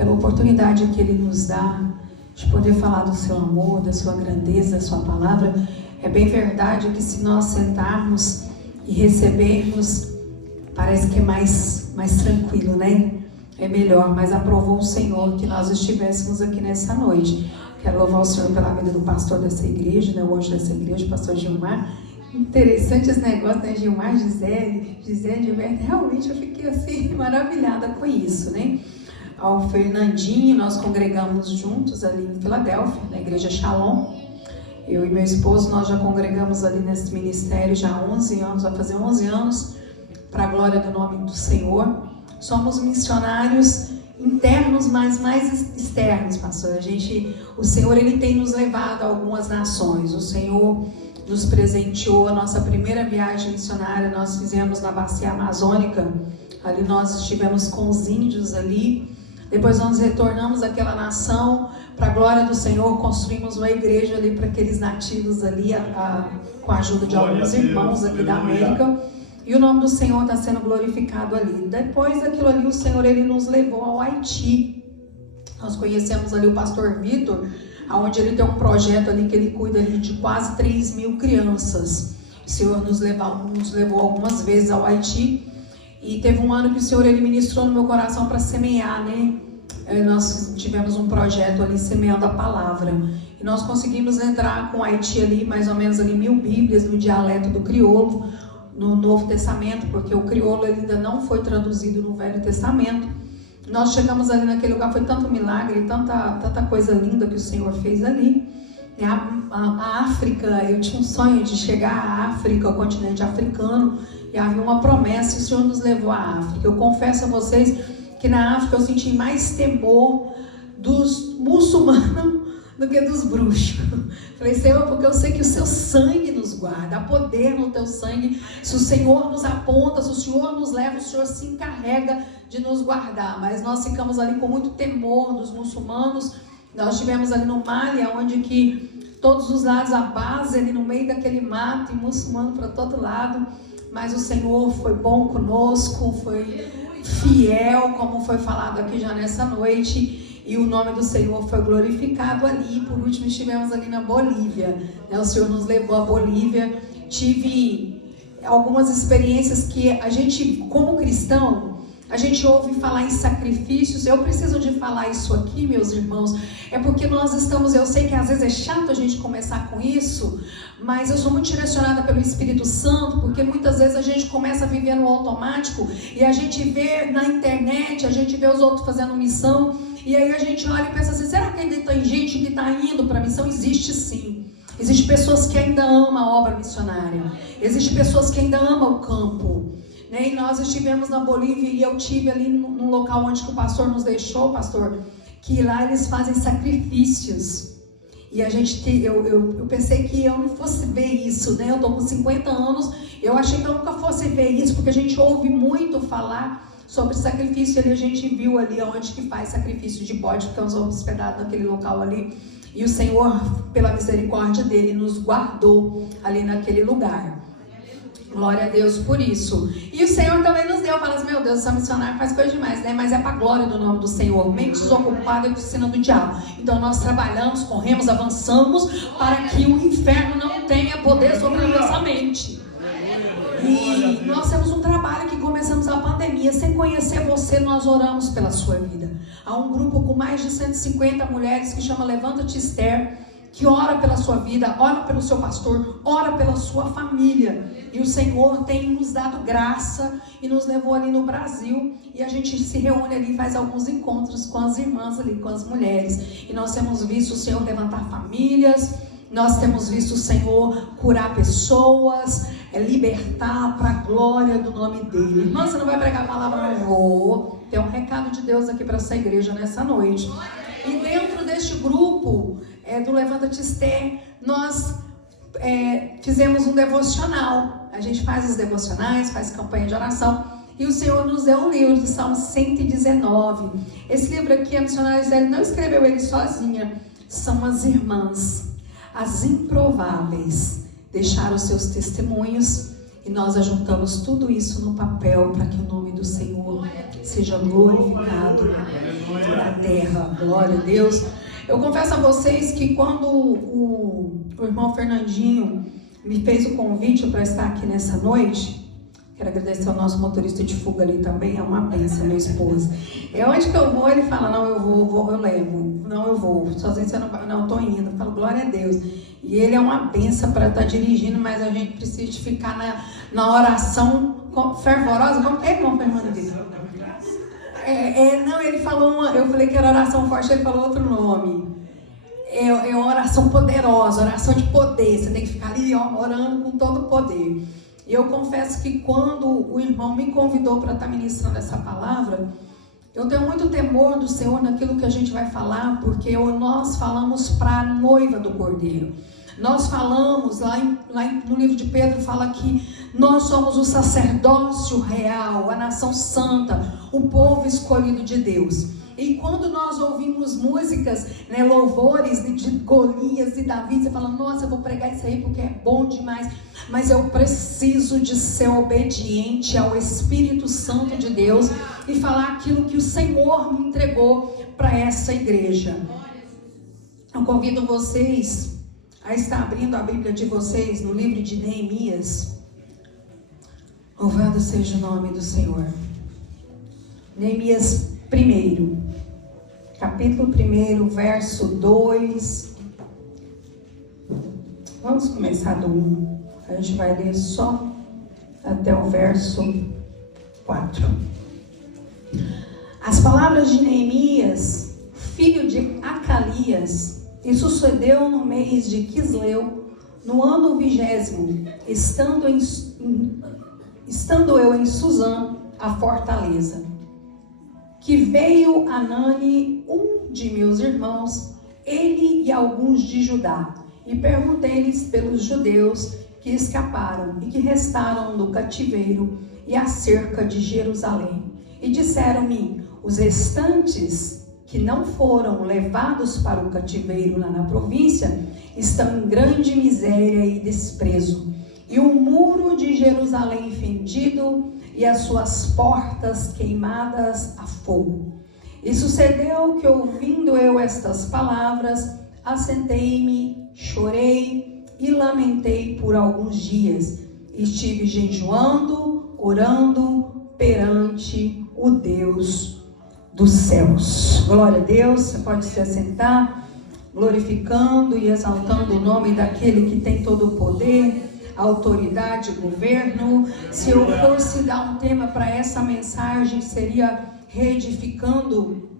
pela oportunidade que Ele nos dá de poder falar do seu amor, da sua grandeza, da sua palavra. É bem verdade que se nós sentarmos e recebermos, parece que é mais tranquilo, né? É melhor, mas aprovou o Senhor que nós estivéssemos aqui nessa noite. Quero louvar o Senhor pela vida do pastor dessa igreja, né? O anjo dessa igreja, o pastor Gilmar. Interessante esse negócio, né? Gilmar, Gisele, Gilberto. Realmente eu fiquei assim, maravilhada com isso, né? Ao Fernandinho, nós congregamos juntos ali em Filadélfia, na igreja Shalom. Eu e meu esposo, nós já congregamos ali nesse ministério já há 11 anos, vai fazer 11 anos, para a glória do nome do Senhor. Somos missionários internos, mas mais externos, pastor. O Senhor, Ele tem nos levado a algumas nações. O Senhor nos presenteou a nossa primeira viagem missionária, nós fizemos na Bacia Amazônica. Ali nós estivemos com os índios ali. Depois nós retornamos àquela nação, para a glória do Senhor, construímos uma igreja ali para aqueles nativos ali, com a ajuda de alguns irmãos aqui da América. E o nome do Senhor está sendo glorificado ali. Depois daquilo ali, o Senhor, Ele nos levou ao Haiti. Nós conhecemos ali o pastor Vitor, onde ele tem um projeto ali que ele cuida ali de quase 3.000 crianças. O Senhor nos levou algumas vezes ao Haiti. E teve um ano que o Senhor, Ele ministrou no meu coração para semear, né? Nós tivemos um projeto ali, semeando a palavra. E nós conseguimos entrar com o Haiti ali, mais ou menos ali 1.000 bíblias no dialeto do crioulo, no Novo Testamento, porque o crioulo ainda não foi traduzido no Velho Testamento. Nós chegamos ali naquele lugar, foi tanto milagre, tanta coisa linda que o Senhor fez ali. A África, eu tinha um sonho de chegar à África, ao continente africano, e havia uma promessa, e o Senhor nos levou à África. Eu confesso a vocês que na África eu senti mais temor dos muçulmanos do que dos bruxos. Falei, Senhor, porque eu sei que o seu sangue nos guarda, há poder no teu sangue. Se o Senhor nos aponta, se o Senhor nos leva, o Senhor se encarrega de nos guardar. Mas nós ficamos ali com muito temor dos muçulmanos. Nós estivemos ali no Mali, onde que todos os lados, a base ali no meio daquele mato, e muçulmano para todo lado. Mas o Senhor foi bom conosco, foi fiel, como foi falado aqui já nessa noite. E o nome do Senhor foi glorificado ali. Por último, estivemos ali na Bolívia. O Senhor nos levou à Bolívia. Tive algumas experiências que a gente, como cristão, a gente ouve falar em sacrifícios. Eu preciso de falar isso aqui, meus irmãos. É porque nós estamos, eu sei que às vezes é chato a gente começar com isso, mas eu sou muito direcionada pelo Espírito Santo, porque muitas vezes a gente começa a viver no automático e a gente vê na internet, a gente vê os outros fazendo missão. E aí a gente olha e pensa assim, será que ainda tem gente que está indo para a missão? Existe sim. Existem pessoas que ainda amam a obra missionária. Existem pessoas que ainda amam o campo. E nós estivemos na Bolívia e eu estive ali num local onde que o pastor nos deixou, pastor, que lá eles fazem sacrifícios. E eu pensei que eu não fosse ver isso, né? Eu estou com 50 anos, eu achei que eu nunca fosse ver isso, porque a gente ouve muito falar sobre sacrifício. Ali a gente viu ali onde que faz sacrifício de bode, ficamos hospedados naquele local ali. E o Senhor, pela misericórdia dele, nos guardou ali naquele lugar. Glória a Deus por isso. E o Senhor também nos deu, fala assim, meu Deus, essa missionária faz coisa demais, né? Mas é para a glória do nome do Senhor. Mente desocupada é oficina do diabo. Então nós trabalhamos, corremos, avançamos para que o inferno não tenha poder sobre a nossa mente. E nós temos um trabalho que começamos a pandemia. Sem conhecer você, nós oramos pela sua vida. Há um grupo com mais de 150 mulheres que chama Levanta-te Esther, que ora pela sua vida, ora pelo seu pastor, ora pela sua família. E o Senhor tem nos dado graça e nos levou ali no Brasil. E a gente se reúne ali e faz alguns encontros com as irmãs ali, com as mulheres. E nós temos visto o Senhor levantar famílias. Nós temos visto o Senhor curar pessoas, libertar para a glória do nome dele. Irmã, você não vai pregar a palavra? Não vou. Tem um recado de Deus aqui para essa igreja nessa noite. E dentro deste grupo do Levanta-te Esther, nós fizemos um devocional. A gente faz os devocionais, faz campanha de oração. E o Senhor nos deu um livro do Salmo 119. Esse livro aqui, a missionária Gisele não escreveu ele sozinha. São as irmãs, as improváveis, deixaram seus testemunhos e nós ajuntamos tudo isso no papel para que o nome do Senhor seja glorificado na terra. Glória a Deus. Eu confesso a vocês que quando o irmão Fernandinho me fez o convite para estar aqui nessa noite, quero agradecer ao nosso motorista de fuga ali também, é uma bênção, meu esposo. É onde que eu vou, ele fala, não, eu vou, eu levo. Não, eu vou. Sozinho você não vai. Não, eu tô indo. Eu falo, glória a Deus. E ele é uma bênção para estar dirigindo, mas a gente precisa de ficar na oração fervorosa. Como é, irmão Fernando? Não, ele falou eu falei que era oração forte, ele falou outro nome. É uma oração poderosa, oração de poder. Você tem que ficar ali orando com todo o poder. E eu confesso que quando o irmão me convidou para estar ministrando essa palavra, eu tenho muito temor do Senhor naquilo que a gente vai falar, porque nós falamos para a noiva do Cordeiro. Nós falamos, lá no livro de Pedro, fala que nós somos o sacerdócio real, a nação santa, o povo escolhido de Deus. E quando nós ouvimos músicas, louvores de Golias e Davi, você fala, nossa, eu vou pregar isso aí porque é bom demais. Mas eu preciso de ser obediente ao Espírito Santo de Deus e falar aquilo que o Senhor me entregou para essa igreja. Eu convido vocês a estar abrindo a Bíblia de vocês no livro de Neemias. Louvado seja o nome do Senhor. Neemias 1, capítulo 1, verso 2. Vamos começar do 1. A gente vai ler só até o verso 4. As palavras de Neemias, filho de Acalias, e sucedeu no mês de Quisleu, no ano 20º, estando eu em Suzã, a fortaleza, que veio Anani, um de meus irmãos, ele e alguns de Judá, e perguntei-lhes pelos judeus que escaparam e que restaram do cativeiro e acerca de Jerusalém. E disseram-me, os restantes que não foram levados para o cativeiro lá na província, estão em grande miséria e desprezo. E o muro de Jerusalém fendido e as suas portas queimadas a fogo. E sucedeu que, ouvindo eu estas palavras, assentei-me, chorei e lamentei por alguns dias. Estive jejuando, orando perante o Deus dos céus. Glória a Deus. Você pode se assentar, glorificando e exaltando o nome daquele que tem todo o poder, autoridade, governo. Se eu fosse dar um tema para essa mensagem, seria reedificando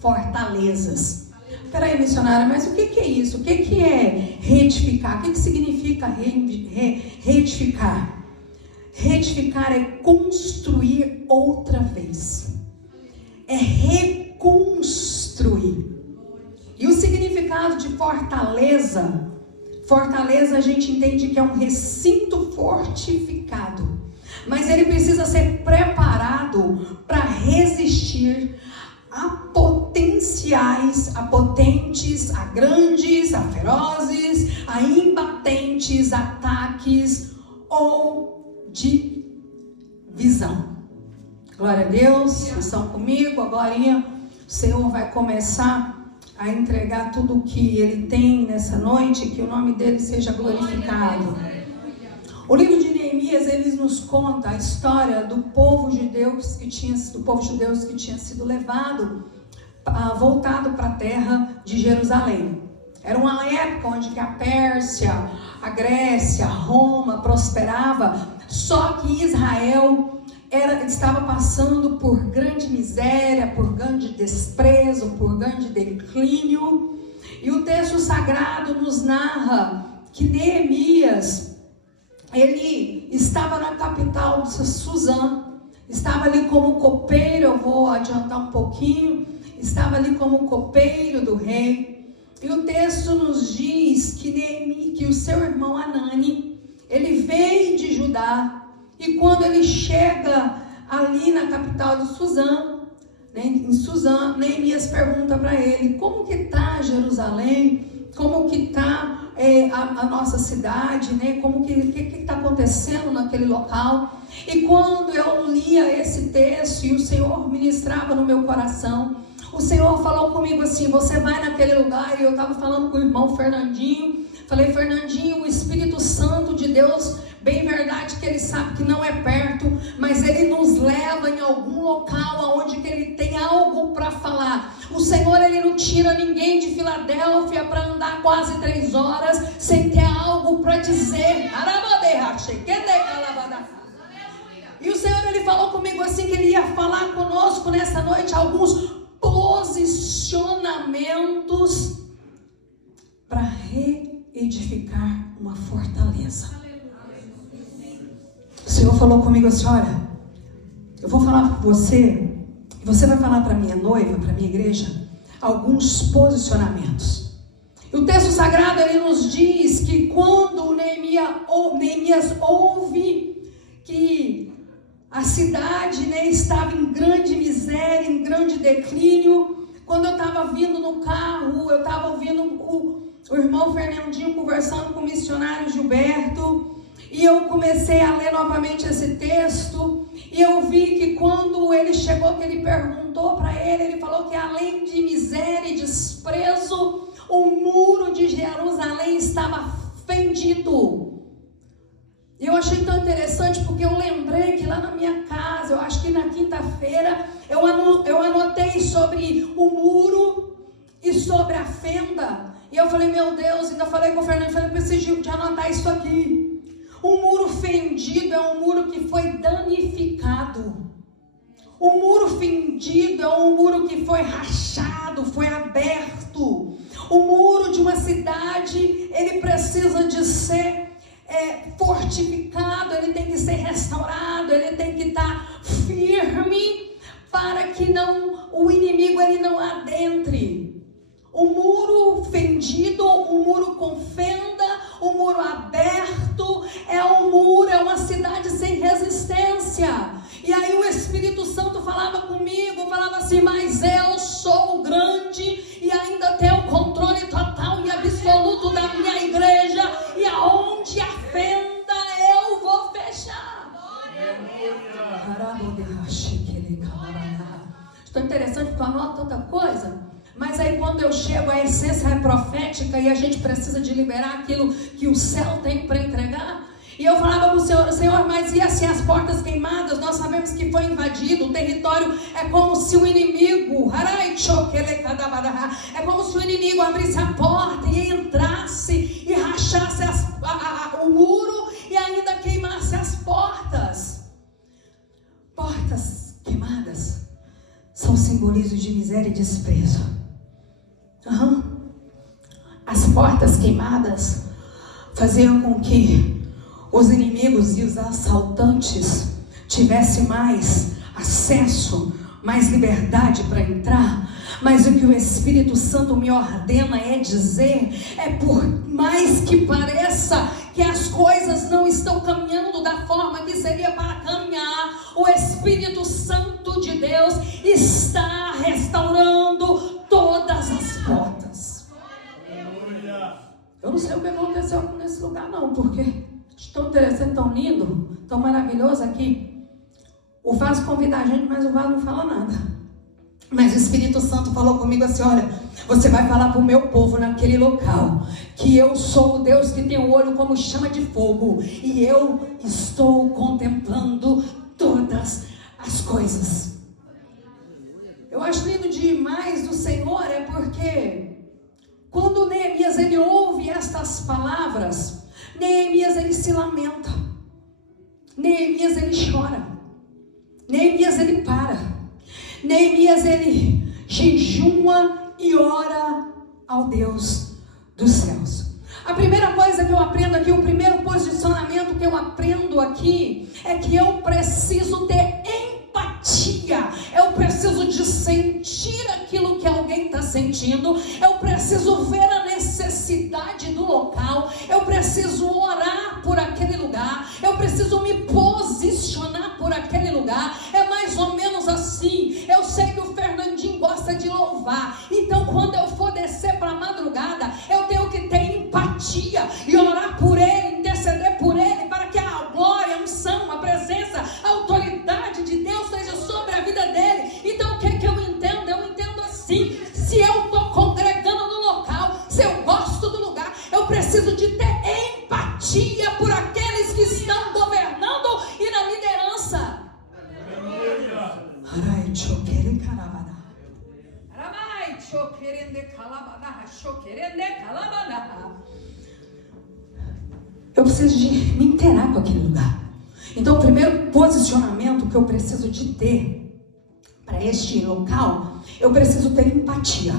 fortalezas. Peraí, missionária, mas o que é isso? O que é reedificar? O que significa reedificar? Reedificar é construir outra vez. É reconstruir. E o significado de fortaleza a gente entende que é um recinto fortificado. Mas ele precisa ser preparado para resistir a potenciais, a potentes, a grandes, a ferozes, a imbatentes ataques ou de visão. Glória a Deus, vocês estão comigo? Agora o Senhor vai começar a entregar tudo o que Ele tem nessa noite, que o nome dEle seja glorificado. O livro de Neemias, ele nos conta a história do povo judeu que tinha sido levado, voltado para a terra de Jerusalém. Era uma época onde que a Pérsia, a Grécia, Roma prosperava, só que Israel estava passando por grande miséria, por grande desprezo, por grande declínio. E o texto sagrado nos narra que Neemias, ele estava na capital de Suzã, estava ali como copeiro, eu vou adiantar um pouquinho, estava ali como copeiro do rei. E o texto nos diz que o seu irmão Anani, ele veio de Judá, e quando ele chega ali na capital de Suzã, em Suzã, Neemias pergunta para ele, como que está Jerusalém? Como que está a nossa cidade, né? Como que está acontecendo naquele local. E quando eu lia esse texto e o Senhor ministrava no meu coração, o Senhor falou comigo assim: você vai naquele lugar. E eu estava falando com o irmão Fernandinho. Falei: Fernandinho, o Espírito Santo de Deus, bem verdade que Ele sabe que não é perto, mas Ele nos leva em algum local onde que Ele tem algo para falar. O Senhor, Ele não tira ninguém de Filadélfia para andar quase 3 horas sem ter algo para dizer. E o Senhor, Ele falou comigo assim, que Ele ia falar conosco nessa noite alguns posicionamentos para reedificar uma fortaleza. O Senhor falou comigo assim: olha, eu vou falar para você, e você vai falar para minha noiva, para minha igreja, alguns posicionamentos. E o texto sagrado, ele nos diz que quando Neemias ouve que a cidade, né, estava em grande miséria, em grande declínio. Quando eu estava vindo no carro, eu estava ouvindo o irmão Fernandinho conversando com o missionário Gilberto, e eu comecei a ler novamente esse texto, e eu vi que quando ele chegou, que ele perguntou para ele falou que além de miséria e desprezo, o muro de Jerusalém estava fendido. E eu achei tão interessante, porque eu lembrei que lá na minha casa, eu acho que na quinta-feira, eu anotei sobre o muro e sobre a fenda. E eu falei: meu Deus, ainda falei com o Fernando, eu preciso de anotar isso aqui. O muro fendido é um muro que foi danificado. O muro fendido é um muro que foi rachado, foi aberto. O muro de uma cidade, ele precisa de ser fortificado, ele tem que ser restaurado, ele tem que estar firme para que o inimigo ele não adentre. O muro fendido, o muro com fenda, o muro aberto, é uma cidade sem resistência. E aí o Espírito Santo falava comigo, falava assim: mas eu sou grande e ainda tenho o controle total e absoluto da minha igreja, e aonde a fenda eu vou fechar. Estou interessante porque eu anoto tanta coisa. Mas aí quando eu chego, a essência é profética e a gente precisa de liberar aquilo que o céu tem para entregar. E eu falava para o Senhor, mas e assim as portas queimadas? Nós sabemos que foi invadido, o território é como se o inimigo, é como se o inimigo abrisse a porta e entrasse e rachasse o muro e ainda queimasse as portas. Portas queimadas são simbolismos de miséria e desprezo. As portas queimadas faziam com que os inimigos e os assaltantes tivessem mais acesso, mais liberdade para entrar. Mas o que o Espírito Santo me ordena é dizer, por mais que pareça que as coisas não estão caminhando da forma que seria para caminhar, o Espírito Santo de Deus está restaurando todas as portas. Eu não sei o que aconteceu nesse lugar não, porque tão interessante, tão lindo, tão maravilhoso aqui. O Vaso convida a gente, mas o Vaso não fala nada. Mas o Espírito Santo falou comigo assim: olha, você vai falar para o meu povo naquele local que eu sou o Deus que tem o olho como chama de fogo, e eu estou contemplando todas as coisas. Eu acho lindo demais do Senhor, porque quando Neemias ele ouve estas palavras, Neemias ele se lamenta, Neemias ele chora, Neemias ele para, Neemias ele jejua e ora ao Deus dos céus. A primeira coisa que eu aprendo aqui, o primeiro posicionamento que eu aprendo aqui, é que eu preciso ter empatia. Eu preciso de sentir aquilo que alguém está sentindo. Eu preciso ver a necessidade do local. Eu preciso orar por aquele lugar. Eu preciso me posicionar por aquele lugar. É mais ou menos assim. Eu sei que o Fernandinho gosta de louvar. Então quando eu for descer para a madrugada, eu tenho que ter empatia se eu estou congregando no local, se eu gosto do lugar, eu preciso de ter empatia por aqueles que estão governando e na liderança. Eu preciso de me inteirar com aquele lugar. Então o primeiro posicionamento que eu preciso de ter para este local, eu preciso ter empatia.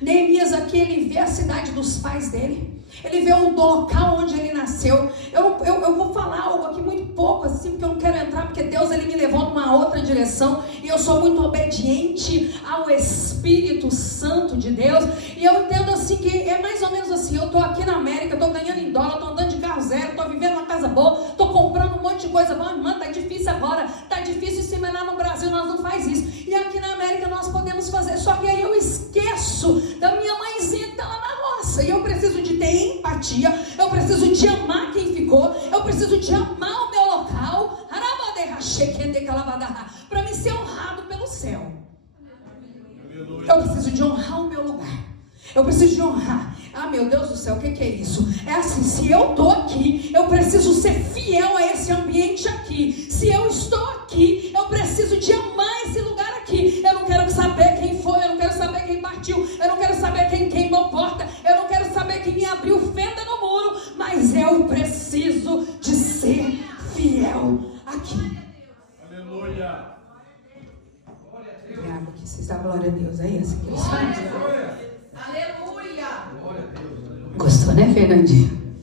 Neemias aqui, ele vê a cidade dos pais dele, ele vê o local onde ele nasceu. Eu vou falar algo aqui muito pouco assim, porque eu não quero entrar, porque Deus ele me levou numa outra direção, e eu sou muito obediente ao Espírito Santo de Deus, e eu entendo assim, que é mais ou menos assim, eu estou aqui na América, estou ganhando em dólar, estou andando de carro zero, estou vivendo uma casa boa, estou comprando um monte de coisa boa, mano, tá difícil agora, tá difícil se lá no Brasil nós não faz isso, e aqui na América nós podemos fazer, só que aí eu esqueço da minha mãezinha que está lá na roça, e eu preciso de ter empatia, eu preciso de amar quem ficou, eu preciso de amar o meu local, para me ser honrado pelo céu. Eu preciso de honrar o meu lugar, eu preciso de honrar. Ah, meu Deus do céu, o que é isso? É assim, se eu estou aqui, eu preciso ser fiel a esse ambiente aqui. Se eu estou aqui, eu preciso de amar esse lugar aqui. Eu não quero saber quem foi, eu não quero saber quem partiu, eu não quero saber quem queimou porta, eu não quero saber quem me abriu fenda no muro, mas eu preciso de ser fiel aqui. Aleluia. Tem água aqui, vocês dão glória a Deus, é isso que eles fazem. Aleluia. Gostou, né, Fernandinho?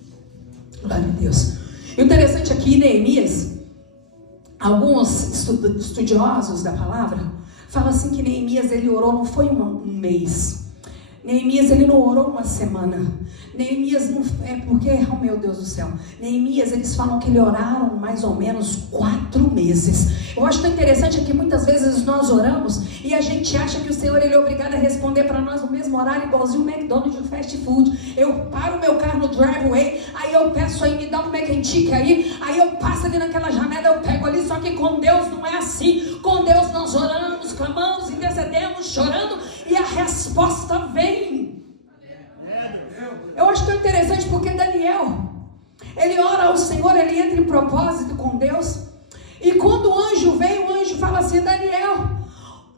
Glória a Deus. E o interessante aqui, Neemias, alguns estudiosos da palavra falam assim que Neemias ele orou, não foi um mês. Neemias ele não orou uma semana. Neemias não é porque, oh meu Deus do céu, Neemias eles falam que ele oraram mais ou menos 4 meses. Eu acho tão interessante que muitas vezes nós oramos e a gente acha que o Senhor ele é obrigado a responder para nós no mesmo horário, igualzinho o McDonald's, o fast food. Eu paro meu carro no driveway, aí eu peço aí, me dá um mac and cheese aí eu passo ali naquela janela, eu pego ali, só que com Deus não é assim. Com Deus nós oramos, clamamos, intercedemos, chorando, e a resposta vem. Eu acho tão interessante porque Daniel, ele ora ao Senhor, ele entra em propósito com Deus, e quando o anjo vem, o anjo fala assim: Daniel,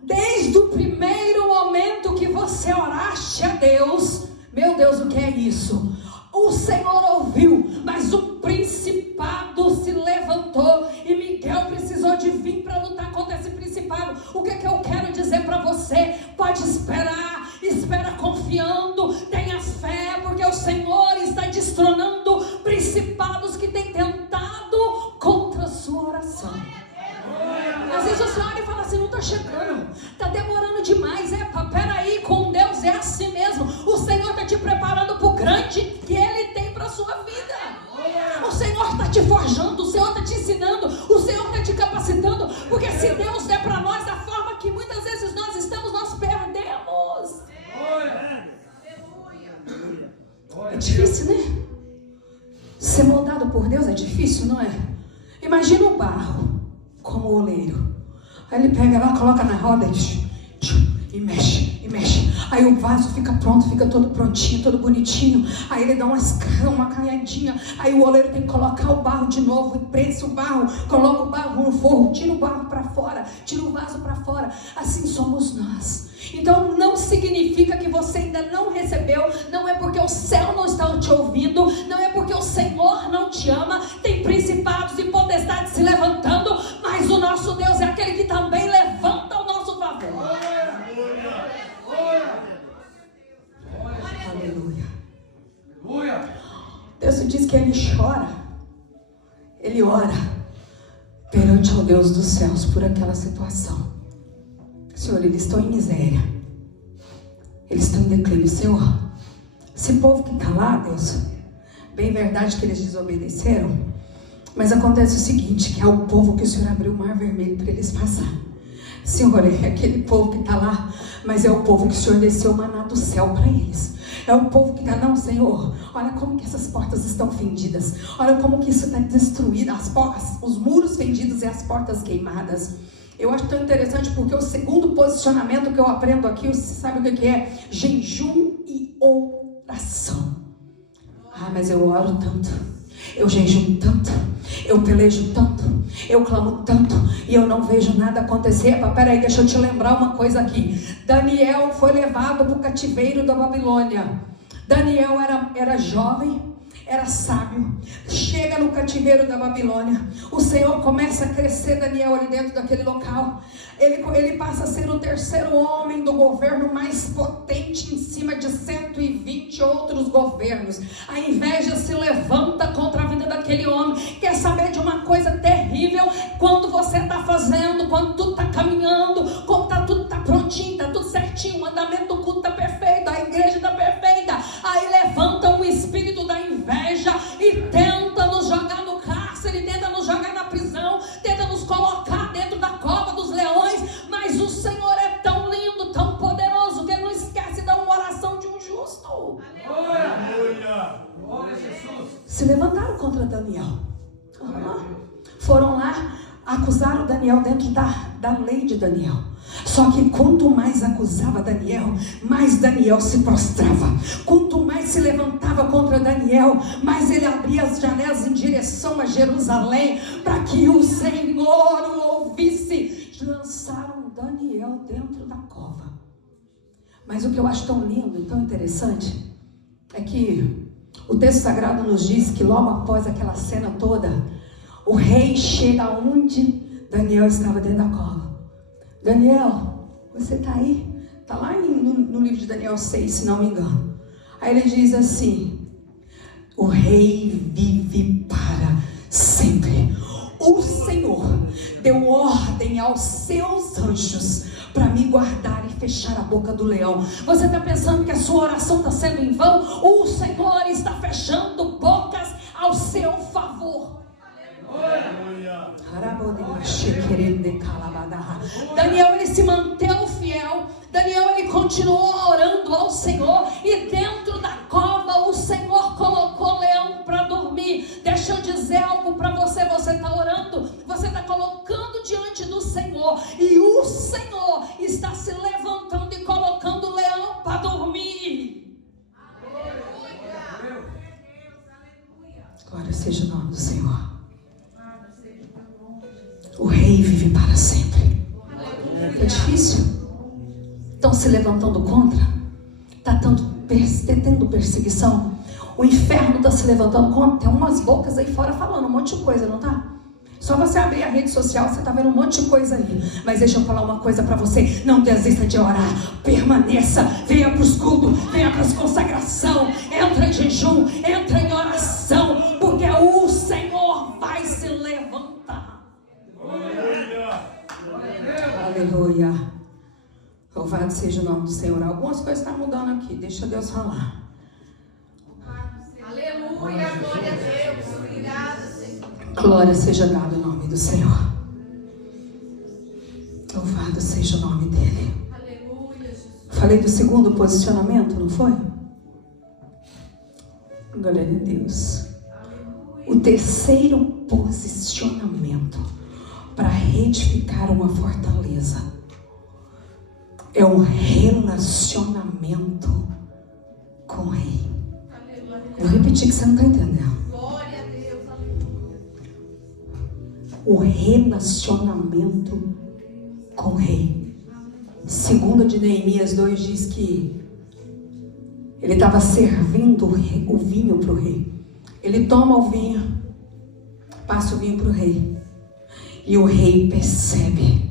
desde o primeiro momento que você oraste a Deus, meu Deus, o que é isso? O Senhor ouviu, mas o principado se levantou e Miguel precisou de vir para lutar contra esse principado. O que é que eu quero dizer para você? Pode esperar, espera confiando, tenha fé, porque o Senhor está destronando principados que têm tentado contra a sua oração. Às vezes você olha e fala assim: não está chegando, está demorando demais. Peraí, com Deus é assim mesmo. O Senhor está te preparando para o grande que Ele tem para a sua vida. O Senhor está te forjando, o Senhor está te ensinando, o Senhor está te capacitando, porque se Deus der para nós da forma que muitas vezes nós estamos, nós perdemos. É difícil, né? Ser moldado por Deus é difícil, não é? Imagina o barro como o oleiro. Aí ele pega lá, coloca na roda e mexe, e mexe. Aí o vaso fica pronto, fica todo prontinho, todo bonitinho. Aí ele dá uma canhadinha. Aí o oleiro tem que colocar o barro de novo, e prensa o barro, coloca o barro no forro, tira o barro para fora, tira o vaso para fora. Assim somos nós. Então não significa que você ainda não recebeu, não é porque o céu não está te ouvindo, não é porque o Senhor não te ama. Tem principados e potestades se levantando, mas o nosso Deus é aquele que também levanta o nosso favor. Aleluia. Deus diz que Ele chora, Ele ora perante ao Deus dos céus por aquela situação. Senhor, eles estão em miséria, eles estão em declínio. Senhor, esse povo que está lá, Deus, bem verdade que eles desobedeceram, mas acontece o seguinte, que é o povo que o Senhor abriu o mar vermelho para eles passar. Senhor, é aquele povo que está lá, mas é o povo que o Senhor desceu o maná do céu para eles. É o povo que está, não, Senhor, olha como que essas portas estão fendidas, olha como que isso está destruído, os muros fendidos e as portas queimadas. Eu acho tão interessante porque o segundo posicionamento que eu aprendo aqui, você sabe o que é? Jejum e oração. Mas eu oro tanto, eu jejuo tanto, eu pelejo tanto, eu clamo tanto e eu não vejo nada acontecer. Peraí, deixa eu te lembrar uma coisa aqui. Daniel foi levado para o cativeiro da Babilônia. Daniel era jovem, era sábio, chega no cativeiro da Babilônia, o Senhor começa a crescer Daniel ali dentro daquele local, ele passa a ser o terceiro homem do governo mais potente em cima de 120 outros governos. A inveja se levanta contra a vida daquele homem. Quer saber de uma coisa terrível? Quando você está fazendo, quando tudo está caminhando, quando tudo está prontinho, está tudo certinho, o andamento do culto está perfeito, a igreja está perfeita, aí levanta o espírito da inveja e tenta nos jogar no cárcere, tenta nos jogar na prisão, tenta nos colocar dentro da cova dos leões. Mas o Senhor é tão lindo, tão poderoso, que Ele não esquece da uma oração de um justo. Aleluia! Glória a Jesus! Se levantaram contra Daniel. Foram lá, acusaram Daniel dentro da lei de Daniel. Só que quanto mais acusava Daniel, mais Daniel se prostrava. Quanto mais se levantava contra Daniel, mais ele abria as janelas em direção a Jerusalém, para que o Senhor o ouvisse. Lançaram Daniel dentro da cova. Mas o que eu acho tão lindo e tão interessante é que o texto sagrado nos diz que logo após aquela cena toda, o rei chega onde Daniel estava dentro da cova. Daniel, você está aí? Está lá no livro de Daniel 6, se não me engano. Aí ele diz assim: o rei vive para sempre. O Senhor deu ordem aos seus anjos para me guardar e fechar a boca do leão. Você está pensando que a sua oração está sendo em vão? O Senhor está fechando bocas ao seu favor. Daniel, ele se manteve fiel. Daniel, ele continuou orando ao Senhor. E dentro da cova o Senhor colocou leão para dormir. Deixa eu dizer algo para você. Você está orando, você está colocando diante do Senhor, e o Senhor está se levantando e colocando o leão para dormir. Glória seja o nome do Senhor. O rei vive para sempre. É difícil? Estão se levantando contra? Está tendo perseguição? O inferno está se levantando contra? Tem umas bocas aí fora falando um monte de coisa, não está? Só você abrir a rede social, você está vendo um monte de coisa aí. Mas deixa eu falar uma coisa para você: não desista de orar, permaneça, venha para os cultos, venha para as consagração, entra em jejum, entra em oração, porque o Senhor vai se levantar. Aleluia. Louvado seja o nome do Senhor. Algumas coisas estão mudando aqui, deixa Deus falar. Aleluia, glória a Deus. Obrigada, Senhor. Glória seja dada em nome do Senhor. Louvado seja o nome dele. Aleluia, Jesus. Falei do segundo posicionamento, não foi? Glória a Deus. O terceiro posicionamento para reedificar uma fortaleza é um relacionamento com o rei. Vou repetir que você não está entendendo. Glória a Deus, aleluia. O relacionamento com o rei. Segunda de Neemias 2 diz que ele estava servindo o vinho para o rei. Ele toma o vinho, passa o vinho para o rei, e o rei percebe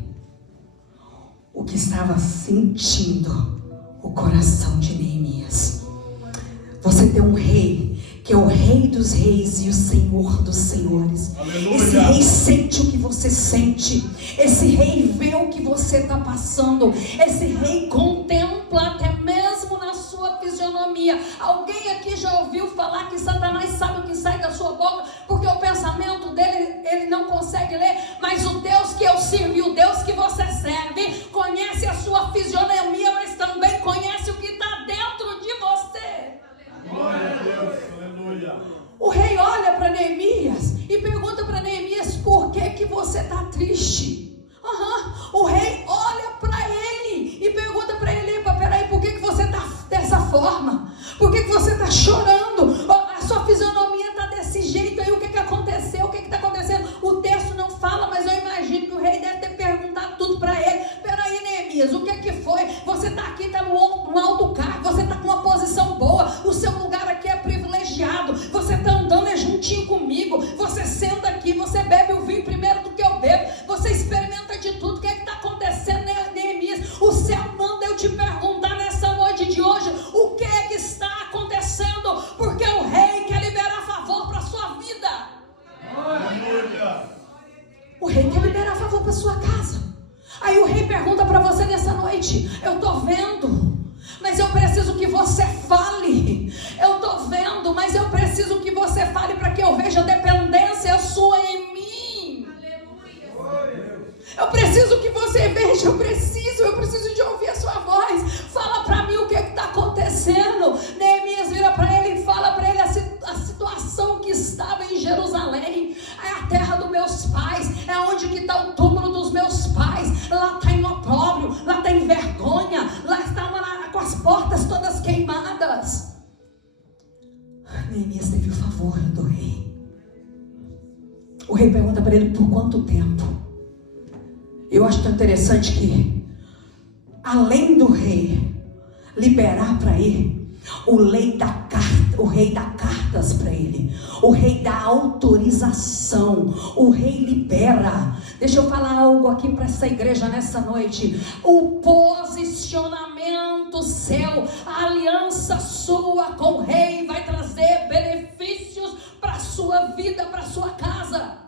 o que estava sentindo o coração de Neemias. Você tem um rei que é o Rei dos Reis e o Senhor dos Senhores. Aleluia. Esse rei sente o que você sente. Esse rei vê o que você está passando. Esse rei contempla até mesmo na sua fisionomia. Alguém aqui já ouviu falar que Satanás sabe o que sai da sua boca, porque o pensamento dele ele não consegue ler? Mas o Deus que eu sirvo e o Deus que você serve conhece a sua fisionomia, mas também conhece o que está dentro de você. Glória a Deus, aleluia. O rei olha para Neemias e pergunta para Neemias: por que você está triste? forma? Por que você está chorando? A sua fisionomia está desse jeito aí. O que aconteceu? O que está acontecendo? O texto não fala, mas eu imagino que o rei deve ter perguntado tudo para ele. Peraí, Neemias, o que foi? Você está aqui, está no alto cargo, você está com uma posição boa, o seu lugar aqui é privilegiado, você está andando juntinho comigo, você senta aqui, você bebe o vinho primeiro do que eu bebo, você experimenta de tudo. O que está acontecendo, Neemias? O céu manda eu te perguntar nessa noite de hoje, o que é que está acontecendo? Porque o rei quer liberar favor para a sua vida. O rei quer liberar favor para a sua casa. Aí o rei pergunta para você nessa noite: eu estou vendo, mas eu preciso que você fale. Eu estou vendo, mas eu preciso que você fale para que eu veja a dependência sua em mim. Eu preciso que você veja, eu preciso de ouvir a sua voz. Fala para mim o que está acontecendo. Neemias vira para ele e fala para ele a situação que estava em Jerusalém. É a terra dos meus pais, é onde que está o túmulo dos meus pais. Lá está em opróbrio, lá está em vergonha, lá estava com as portas todas queimadas. Neemias teve o favor do rei. O rei pergunta para ele: por quanto tempo? Eu acho tão interessante que, além do rei liberar para ele, o rei dá cartas para ele, o rei dá autorização, o rei libera. Deixa eu falar algo aqui para essa igreja nessa noite. O posicionamento seu, a aliança sua com o rei vai trazer benefícios para a sua vida, para a sua casa.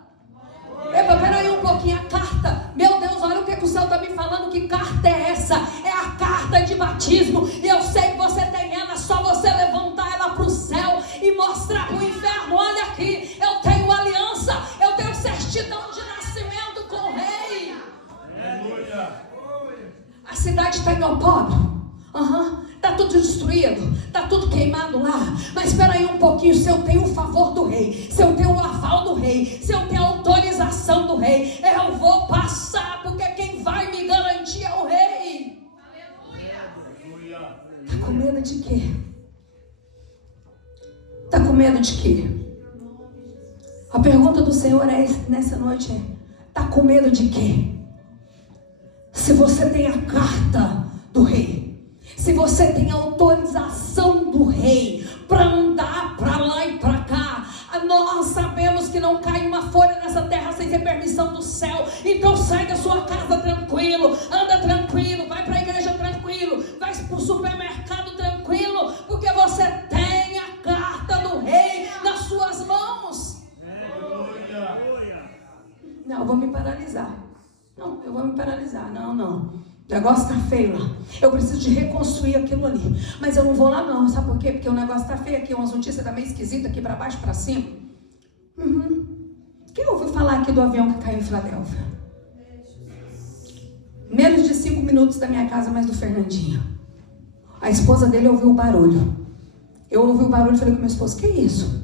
Epa, peraí um pouquinho, a carta, meu Deus, olha o que o céu está me falando. Que carta é essa? É a carta de batismo, e eu sei que você tem ela, só você levantar ela para o céu e mostrar para o inferno: olha aqui, eu tenho aliança, eu tenho certidão de nascimento com o rei. A cidade está em opróbrio, está tudo destruído, está tudo queimado lá, mas espera aí um pouquinho. Se eu tenho o favor do rei, se eu tenho o aval do rei, se eu tenho a autorização do rei, eu vou passar, porque quem vai me garantir é o rei. Está com medo de quê? Está com medo de quê? A pergunta do Senhor nessa noite é: está com medo de quê? Se você tem a carta do rei, se você tem a autorização do rei para andar para lá e para cá, nós sabemos que não cai uma folha nessa terra sem ter permissão do céu. Então sai da sua casa tranquilo, anda tranquilo, vai para a igreja tranquilo, vai para o supermercado tranquilo, porque você tem a carta do rei nas suas mãos. Não, eu vou me paralisar. Não. O negócio está feio lá. Eu preciso de reconstruir aquilo ali. Mas eu não vou lá não. Sabe por quê? Porque o negócio está feio aqui. Umas notícias também esquisitas aqui para baixo, para cima. Quem ouviu falar aqui do avião que caiu em Filadélfia? Menos de 5 minutos da minha casa, mais do Fernandinho. A esposa dele ouviu o barulho. Eu ouvi o barulho e falei com meu esposo: que é isso?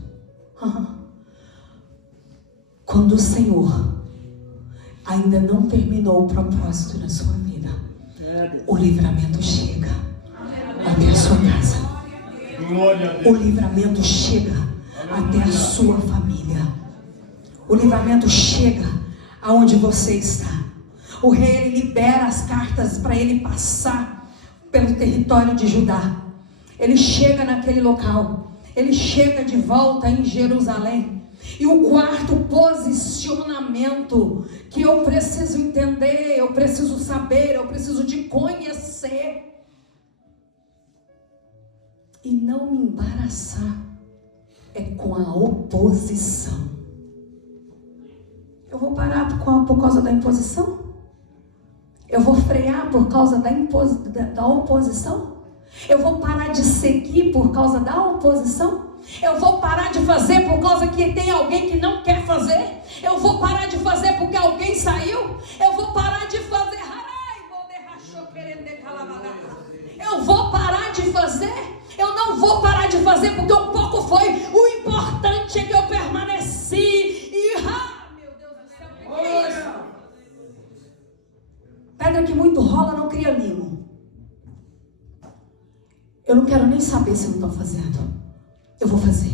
Quando o Senhor ainda não terminou o propósito na sua vida, o livramento chega até a sua casa. O livramento chega até a sua família. O livramento chega aonde você está. O rei, ele libera as cartas para ele passar pelo território de Judá. Ele chega naquele local. Ele chega de volta em Jerusalém. E o quarto posicionamento que eu preciso entender, eu preciso saber, eu preciso de conhecer e não me embaraçar, é com a oposição. Eu vou parar por causa da imposição? Eu vou frear por causa da oposição? Eu vou parar de seguir por causa da oposição? Eu vou parar de fazer por causa que tem alguém que não quer fazer? Eu vou parar de fazer porque alguém saiu? Eu vou parar de fazer? Eu vou parar de fazer? Eu não vou parar de fazer porque um pouco foi. O importante é que eu permaneci. E meu Deus do céu, o que é isso? Pedra que muito rola não cria limo. Eu não quero nem saber se não estão fazendo. Eu vou fazer.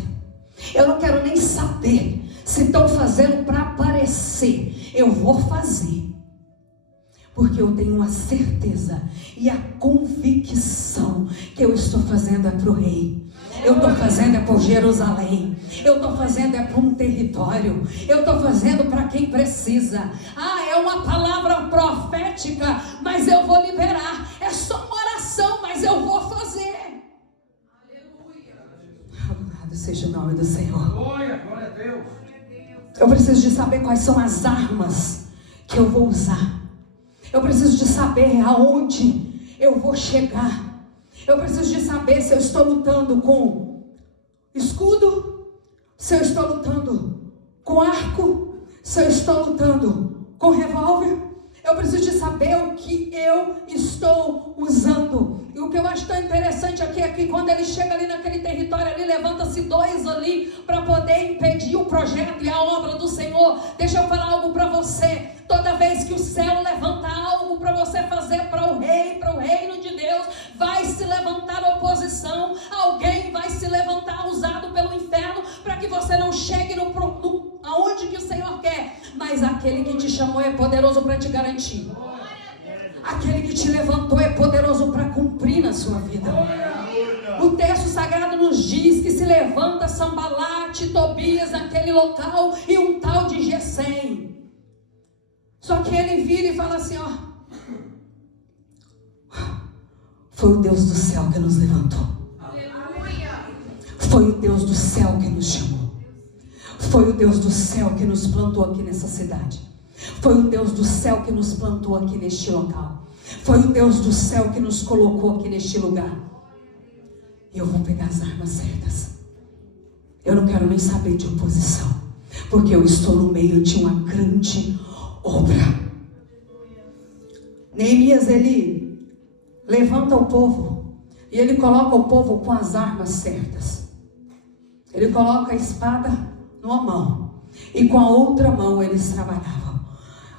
Eu não quero nem saber se estão fazendo para aparecer. Eu vou fazer. Porque eu tenho a certeza e a convicção que eu estou fazendo é para o rei. Eu estou fazendo é por Jerusalém. Eu estou fazendo é para um território. Eu estou fazendo para quem precisa. É uma palavra profética, mas eu vou liberar. É só uma oração, mas eu vou fazer. Aleluia. Louvado seja o nome do Senhor. Glória a Deus. Eu preciso de saber quais são as armas que eu vou usar. Eu preciso de saber aonde eu vou chegar. Eu preciso de saber se eu estou lutando com escudo, se eu estou lutando com arco, se eu estou lutando com revólver. Eu preciso de saber o que eu estou usando. E o que eu acho tão interessante aqui é que quando ele chega ali naquele território ali, levanta-se 2 ali para poder impedir o projeto e a obra do Senhor. Deixa eu falar algo para você. Toda vez que o céu levanta algo para você fazer para o rei, para o reino de Deus, vai se levantar oposição. Alguém vai se levantar usado pelo inferno para que você não chegue aonde que o Senhor quer. Mas aquele que te chamou é poderoso para te garantir. Aquele que te levantou é poderoso para cumprir na sua vida. O texto sagrado nos diz que se levanta Sambalate, Tobias naquele local e um tal de Gesem. Só que ele vira e fala assim, foi o Deus do céu que nos levantou. Foi o Deus do céu que nos chamou. Foi o Deus do céu que nos plantou aqui nessa cidade. Foi o Deus do céu que nos plantou aqui neste local. Foi o Deus do céu que nos colocou aqui neste lugar. E eu vou pegar as armas certas. Eu não quero nem saber de oposição, porque eu estou no meio de uma grande obra. Neemias, ele levanta o povo e ele coloca o povo com as armas certas. Ele coloca a espada numa mão e com a outra mão eles trabalhavam.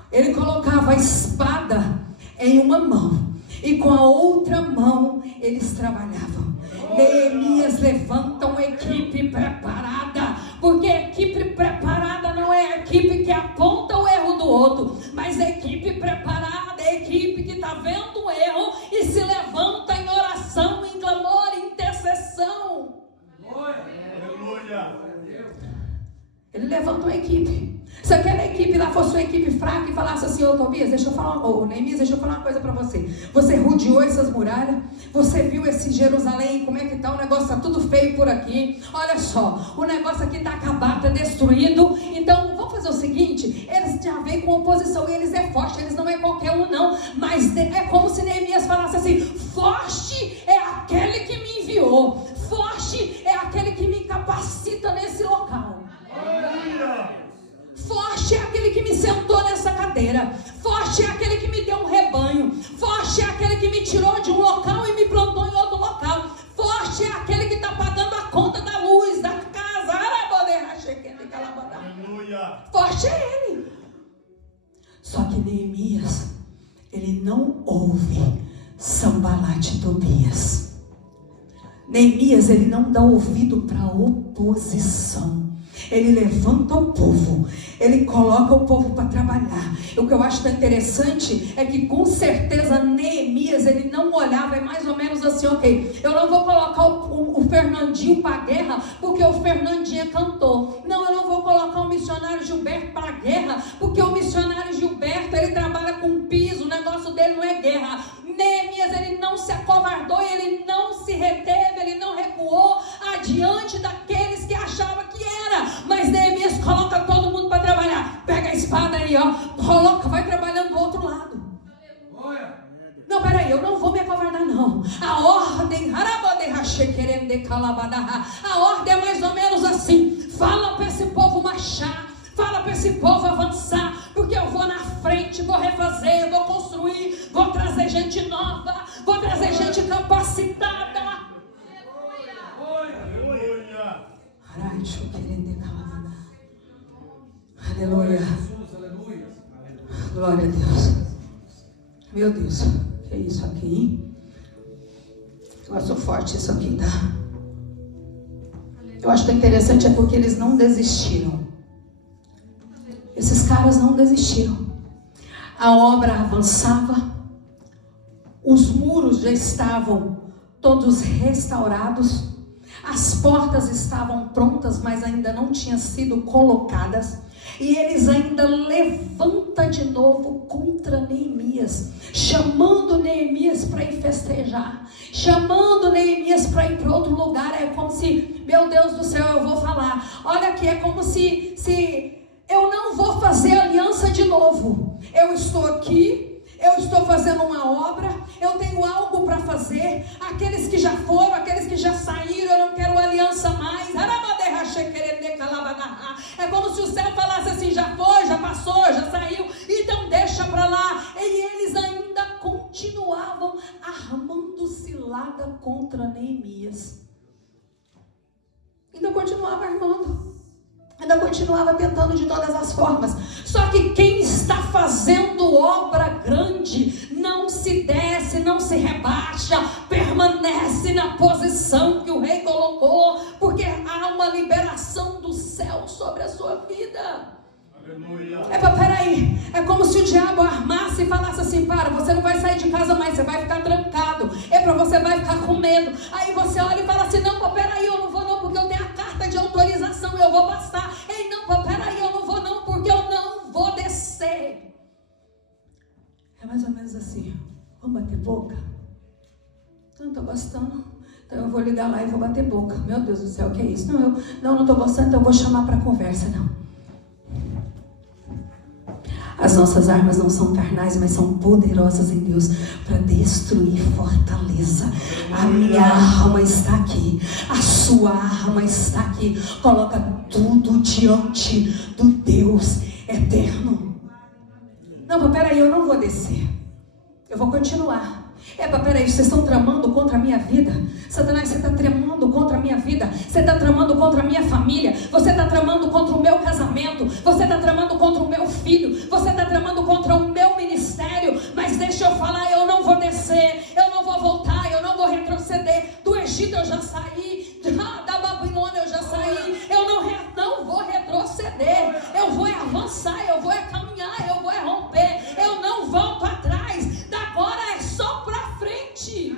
Ele colocava a espada em uma mão e com a outra mão eles trabalhavam. Neemias levanta uma equipe preparada, porque a equipe preparada não é a equipe que aponta o erro do outro, mas a equipe preparada é a equipe que está vendo o erro e se levanta em oração, em clamor, em intercessão. Aleluia. Ele levanta uma equipe. Se aquela equipe lá fosse uma equipe fraca e falasse assim, Tobias, deixa eu falar, Neemias, deixa eu falar uma coisa para você. Você rodeou essas muralhas, você viu esse Jerusalém, como é que tá, o negócio está tudo feio por aqui. Olha só, o negócio aqui está acabado, está destruído. Então, vamos fazer o seguinte, eles já vêm com oposição e eles é forte, eles não é qualquer um não. Mas é como se Neemias falasse assim, forte é aquele que me enviou. Forte é aquele que me capacita nesse local. Forte é aquele que me sentou nessa cadeira. Forte é aquele que me deu um rebanho. Forte é aquele que me tirou de um local e me plantou em outro local. Forte é aquele que está pagando a conta da luz, da casa. Aleluia. Forte é ele. Só que Neemias, ele não ouve Sambalate e Tobias. Neemias, ele não dá ouvido para a oposição. Ele levanta o povo, ele coloca o povo para trabalhar. O que eu acho tão interessante é que com certeza Neemias, ele não olhava, é mais ou menos assim, ok, eu não vou colocar o Fernandinho para a guerra, porque o Fernandinho é cantor. Não, eu não vou colocar o missionário Gilberto para a guerra, porque o missionário Gilberto, ele trabalha com piso, o negócio dele não é guerra. Neemias, ele não se acovardou, ele não se reteve, ele não recuou adiante daqueles que achavam que era. Mas Neemias coloca todo mundo para trabalhar. Pega a espada aí, coloca, vai trabalhando do outro lado. Não, peraí, eu não vou me acovardar não. A ordem é mais ou menos assim. Fala para esse povo marchar, fala para esse povo avançar, porque eu vou na frente, vou refazer, vou construir, vou trazer gente nova, vou trazer gente capacitada. Aleluia. Glória a Deus. Meu Deus, que é isso aqui? Eu acho forte isso aqui, tá? Eu acho que é interessante é porque eles não desistiram. Esses caras não desistiram. A obra avançava. Os muros já estavam todos restaurados. As portas estavam prontas, mas ainda não tinham sido colocadas. E eles ainda levantam de novo contra Neemias, chamando Neemias para ir festejar, chamando Neemias para ir para outro lugar. É como se, meu Deus do céu, eu vou falar, olha aqui, é como se eu não vou fazer aliança de novo. Eu estou aqui, eu estou fazendo uma obra, eu tenho algo para fazer. Aqueles que já foram, aqueles que já saíram, eu não quero aliança mais. É como se o céu falasse assim, já foi, já passou, já saiu, então deixa para lá. E eles ainda continuavam armando cilada contra Neemias. Ainda continuava armando, ainda continuava tentando de todas as formas. Só que quem está fazendo obra grande não se desce, não se rebaixa, permanece na posição que o rei colocou, porque há uma liberação do céu sobre a sua vida. Aleluia. Peraí, é como se o diabo armasse e falasse assim, para, você não vai sair de casa mais, você vai ficar trancado, você vai ficar com medo. Aí você olha e fala assim, não, peraí, eu não vou não, porque eu tenho a carta de autorização, eu vou passar. Ei, não, peraí, eu não vou não, porque eu não vou descer. É mais ou menos assim, vamos bater boca? Não estou gostando, então eu vou ligar lá e vou bater boca. Meu Deus do céu, o que é isso? Não estou gostando, então eu vou chamar para conversa, não. As nossas armas não são carnais, mas são poderosas em Deus para destruir fortaleza. A minha arma está aqui, a sua arma está aqui. Coloca tudo diante do Deus eterno. Não, peraí, eu não vou descer, eu vou continuar. Peraí, vocês estão tramando contra a minha vida. Satanás, você está tramando contra a minha vida. Você está tramando contra a minha família. Você está tramando contra o meu casamento. Você está tramando contra o meu filho. Você está tramando contra o meu ministério. Mas deixa eu falar, eu não vou descer, eu não vou voltar, eu não vou retroceder. Do Egito eu já saí, da Babilônia eu já saí. Eu não vou retroceder. Eu vou avançar, eu vou caminhar, eu vou romper. Eu não volto atrás. Da agora é só para frente.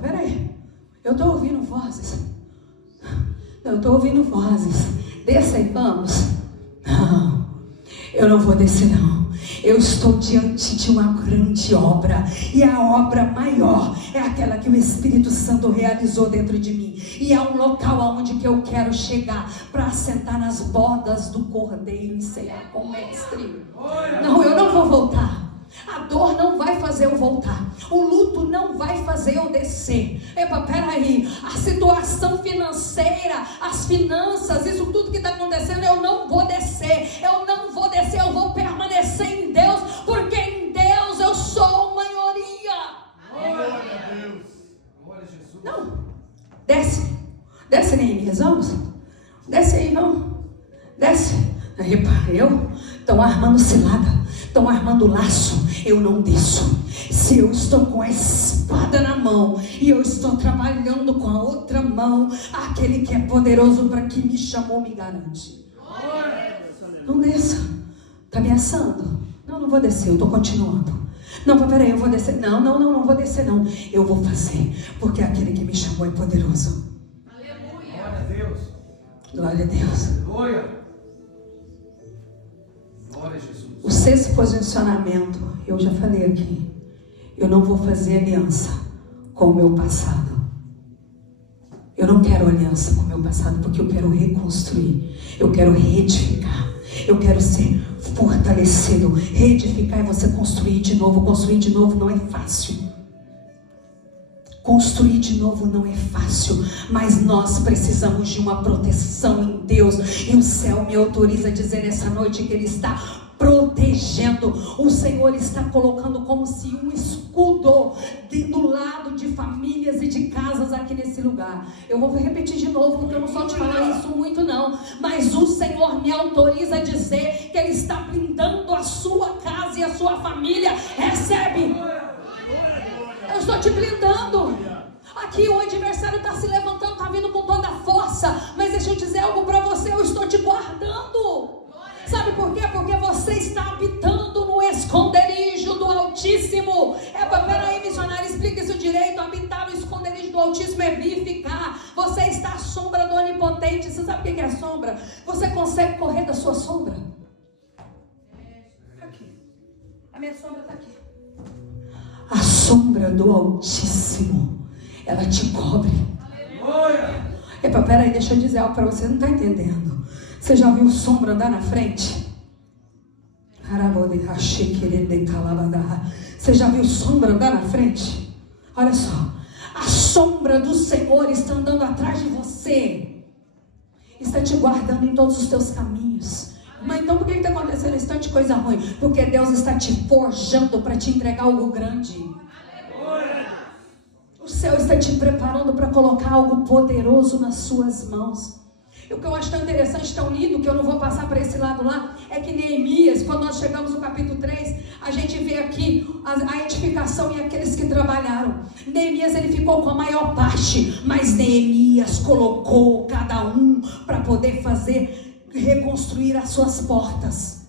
Peraí, eu estou ouvindo vozes. Eu estou ouvindo vozes. Desça e vamos. Não, eu não vou descer não. Eu estou diante de uma grande obra. E a obra maior é aquela que o Espírito Santo realizou dentro de mim. E é um local aonde que eu quero chegar para assentar nas bodas do Cordeiro e cear com o Mestre. Não, eu não vou voltar. A dor não vai fazer eu voltar. O luto não vai fazer eu descer. Peraí, a situação financeira, as finanças, isso tudo que está acontecendo, eu não vou descer. Eu não vou descer, eu vou permanecer em Deus, porque em Deus eu sou maioria. Glória a Deus. Glória a Jesus. Não, desce Neemias, vamos. Desce aí, vamos. Desce. Aí, estão armando cilada, estão armando laço. Eu não desço. Se eu estou com a espada na mão e eu estou trabalhando com a outra mão, aquele que é poderoso para que me chamou me garante. Não desça. Está ameaçando? Não vou descer, eu estou continuando. Não, peraí, eu vou descer. Não vou descer não. Eu vou fazer, porque aquele que me chamou é poderoso. Aleluia. Glória a Deus. Glória a Deus. Glória. Glória a Jesus. O sexto posicionamento, eu já falei aqui. Eu não vou fazer aliança com o meu passado. Eu não quero aliança com o meu passado, porque eu quero reconstruir. Eu quero reedificar. Eu quero ser fortalecido. Reedificar é você construir de novo. Construir de novo não é fácil. Construir de novo não é fácil, mas nós precisamos de uma proteção em Deus. E o céu me autoriza a dizer nessa noite que Ele está protegendo. O Senhor está colocando como se um escudo do lado de famílias e de casas aqui nesse lugar. Eu vou repetir de novo, porque eu não sou de falar isso muito não, mas o Senhor me autoriza a dizer que Ele está blindando a sua casa e a sua família. Recebe. estou te blindando. Aqui o adversário está se levantando, está vindo com toda a força. Mas deixa eu dizer algo para você, eu estou te guardando. Sabe por quê? Porque você está habitando no esconderijo do Altíssimo. Peraí, missionário, explica isso direito. Habitar no esconderijo do Altíssimo é vir e ficar. Você está à sombra do Onipotente. Você sabe o que é sombra? Você consegue correr da sua sombra? Aqui. A minha sombra está aqui. A sombra do Altíssimo, ela te cobre. Peraí, deixa eu dizer algo para você, não está entendendo. Você já viu sombra andar na frente? Você já viu sombra andar na frente? Olha só, a sombra do Senhor está andando atrás de você, está te guardando em todos os teus caminhos. Mas então por que está acontecendo esse tanto de coisa ruim? Porque Deus está te forjando para te entregar algo grande. O céu está te preparando para colocar algo poderoso nas suas mãos. E o que eu acho tão interessante, tão lindo, que eu não vou passar para esse lado lá, é que Neemias, quando nós chegamos no capítulo 3, a gente vê aqui a edificação e aqueles que trabalharam. Neemias, ele ficou com a maior parte, mas Neemias colocou cada um para poder reconstruir as suas portas.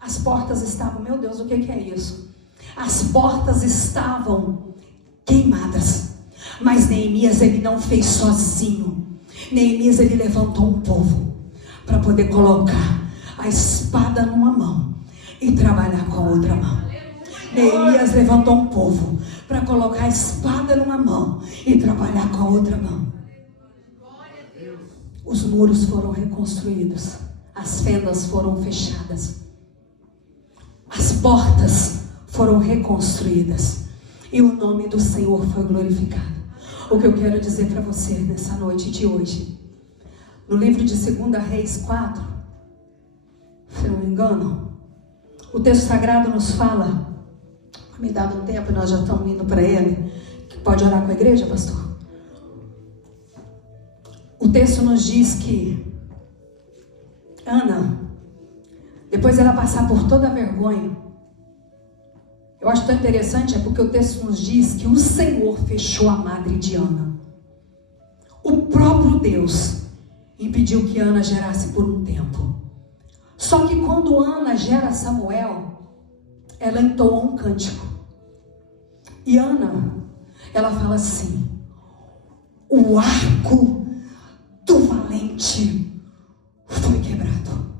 As portas estavam, meu Deus, o que é isso? As portas estavam queimadas, mas Neemias, ele não fez sozinho. Neemias, ele levantou um povo para poder colocar a espada numa mão e trabalhar com a outra mão. Neemias levantou um povo para colocar a espada numa mão e trabalhar com a outra mão. Os muros foram reconstruídos, as fendas foram fechadas, as portas foram reconstruídas e o nome do Senhor foi glorificado. O que eu quero dizer para você nessa noite de hoje, no livro de 2 Reis 4, se não me engano, o texto sagrado nos fala, me dá um tempo, nós já estamos indo para ele, que pode orar com a igreja, pastor? O texto nos diz que Ana, depois ela passar por toda a vergonha, eu acho tão interessante, porque o texto nos diz que o Senhor fechou a madre de Ana. O próprio Deus impediu que Ana gerasse por um tempo. Só que quando Ana gera Samuel, ela entoa um cântico. E Ana, ela fala assim: o arco do valente foi quebrado.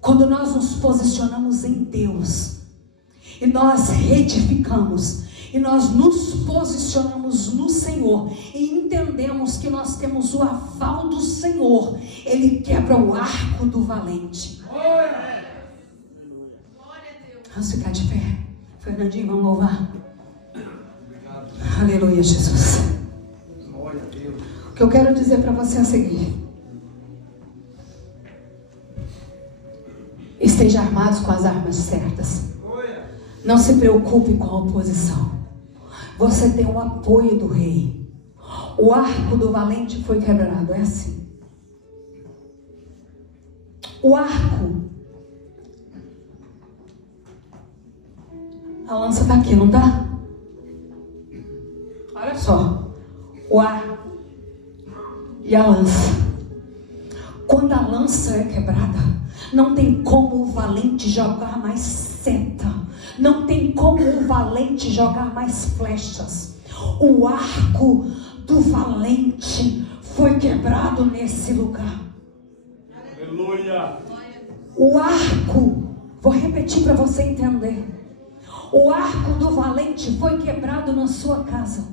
Quando nós nos posicionamos em Deus, e nós reedificamos, e nós nos posicionamos no Senhor, e entendemos que nós temos o aval do Senhor, Ele quebra o arco do valente. Vamos ficar de pé. Fernandinho, vamos louvar. Aleluia, Jesus. O que eu quero dizer para você é o seguinte: esteja armados com as armas certas. Não se preocupe com a oposição. Você tem o apoio do rei. O arco do valente foi quebrado. É assim. O arco, a lança está aqui, não está? Olha só. O arco e a lança. Quando a lança é quebrada, não tem como o valente jogar mais seta. Não tem como o valente jogar mais flechas. O arco do valente foi quebrado nesse lugar. Aleluia. O arco, vou repetir para você entender. O arco do valente foi quebrado na sua casa.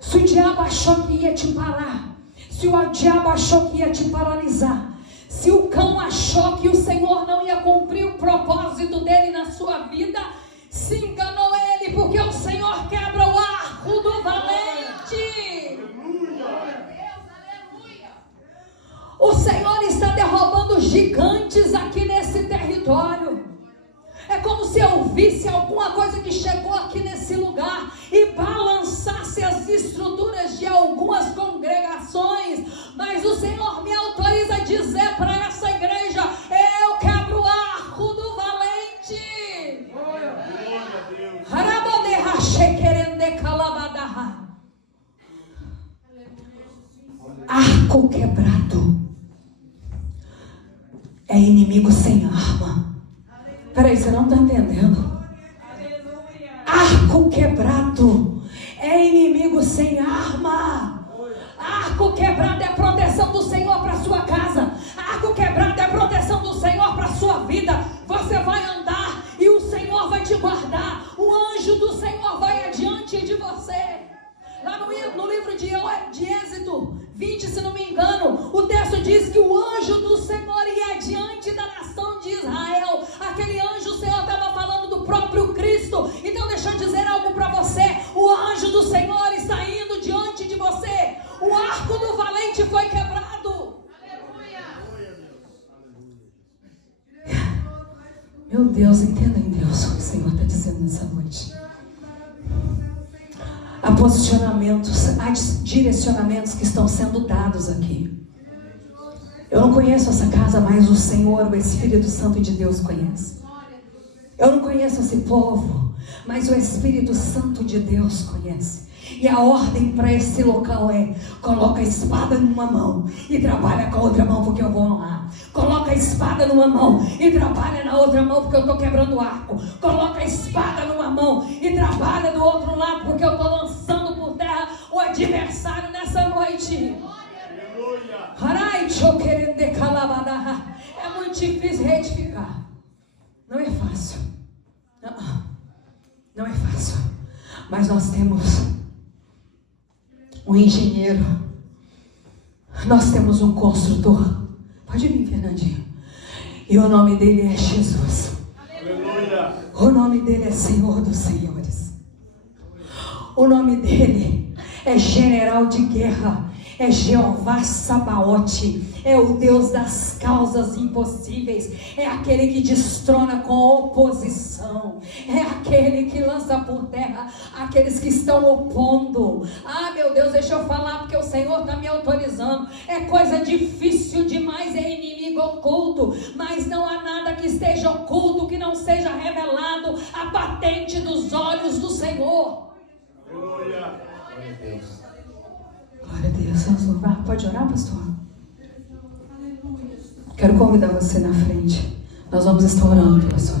Se o diabo achou que ia te parar, se o diabo achou que ia te paralisar, se o cão achou que o Senhor não ia cumprir o propósito dele na sua vida, se enganou ele, porque o Senhor quebra o arco do valente. O Senhor está derrubando gigantes aqui nesse território. É como se eu visse alguma coisa que chegou aqui nesse lugar e balançasse as estruturas de algumas congregações. Mas o Senhor me autoriza a dizer para essa igreja: eu quebro o arco do valente. Arco quebrado é inimigo sem arma. Peraí, você não está entendendo? Arco quebrado é inimigo sem arma. Arco quebrado é a proteção do Senhor para sua casa. Arco quebrado é a proteção do Senhor para sua vida. Você vai andar e o Senhor vai te guardar. O anjo do Senhor vai adiante de você. Lá no livro de Êxodo 20, se não me engano, o texto diz que o anjo do Senhor ia diante da nação de Israel. Aquele anjo, o Senhor estava falando do próprio Cristo. Então deixa eu dizer algo para você. O anjo do Senhor está indo diante de você. O arco do valente foi quebrado. Meu Deus, entenda em Deus o que o Senhor está dizendo nessa noite. Há posicionamentos, há direcionamentos que estão sendo dados aqui. Eu não conheço essa casa, mas o Senhor, o Espírito Santo de Deus conhece. Eu não conheço esse povo, mas o Espírito Santo de Deus conhece. E a ordem para esse local é: coloca a espada numa mão e trabalha com a outra mão, porque eu vou honrar. Coloca a espada numa mão e trabalha na outra mão, porque eu estou quebrando o arco. Coloca a espada numa mão e trabalha do outro lado, porque eu estou lançando por terra o adversário nessa noite. É muito difícil retificar. Não é fácil. Não é fácil. Mas nós temos um engenheiro. Nós temos um construtor. Pode vir, Fernandinho. E o nome dele é Jesus. Aleluia. O nome dele é Senhor dos Senhores. O nome dele é General de Guerra. É Jeová Sabaote. É o Deus das causas impossíveis. É aquele que destrona com oposição. É aquele que lança por terra aqueles que estão opondo. Ah, meu Deus, deixa eu falar, porque o Senhor está me autorizando. É coisa difícil demais, é inimigo oculto. Mas não há nada que esteja oculto, que não seja revelado a patente dos olhos do Senhor. Aleluia. Glória a Deus. Glória a Deus. Vamos louvar. Pode orar, pastor? Quero convidar você na frente. Nós vamos estar orando pela sua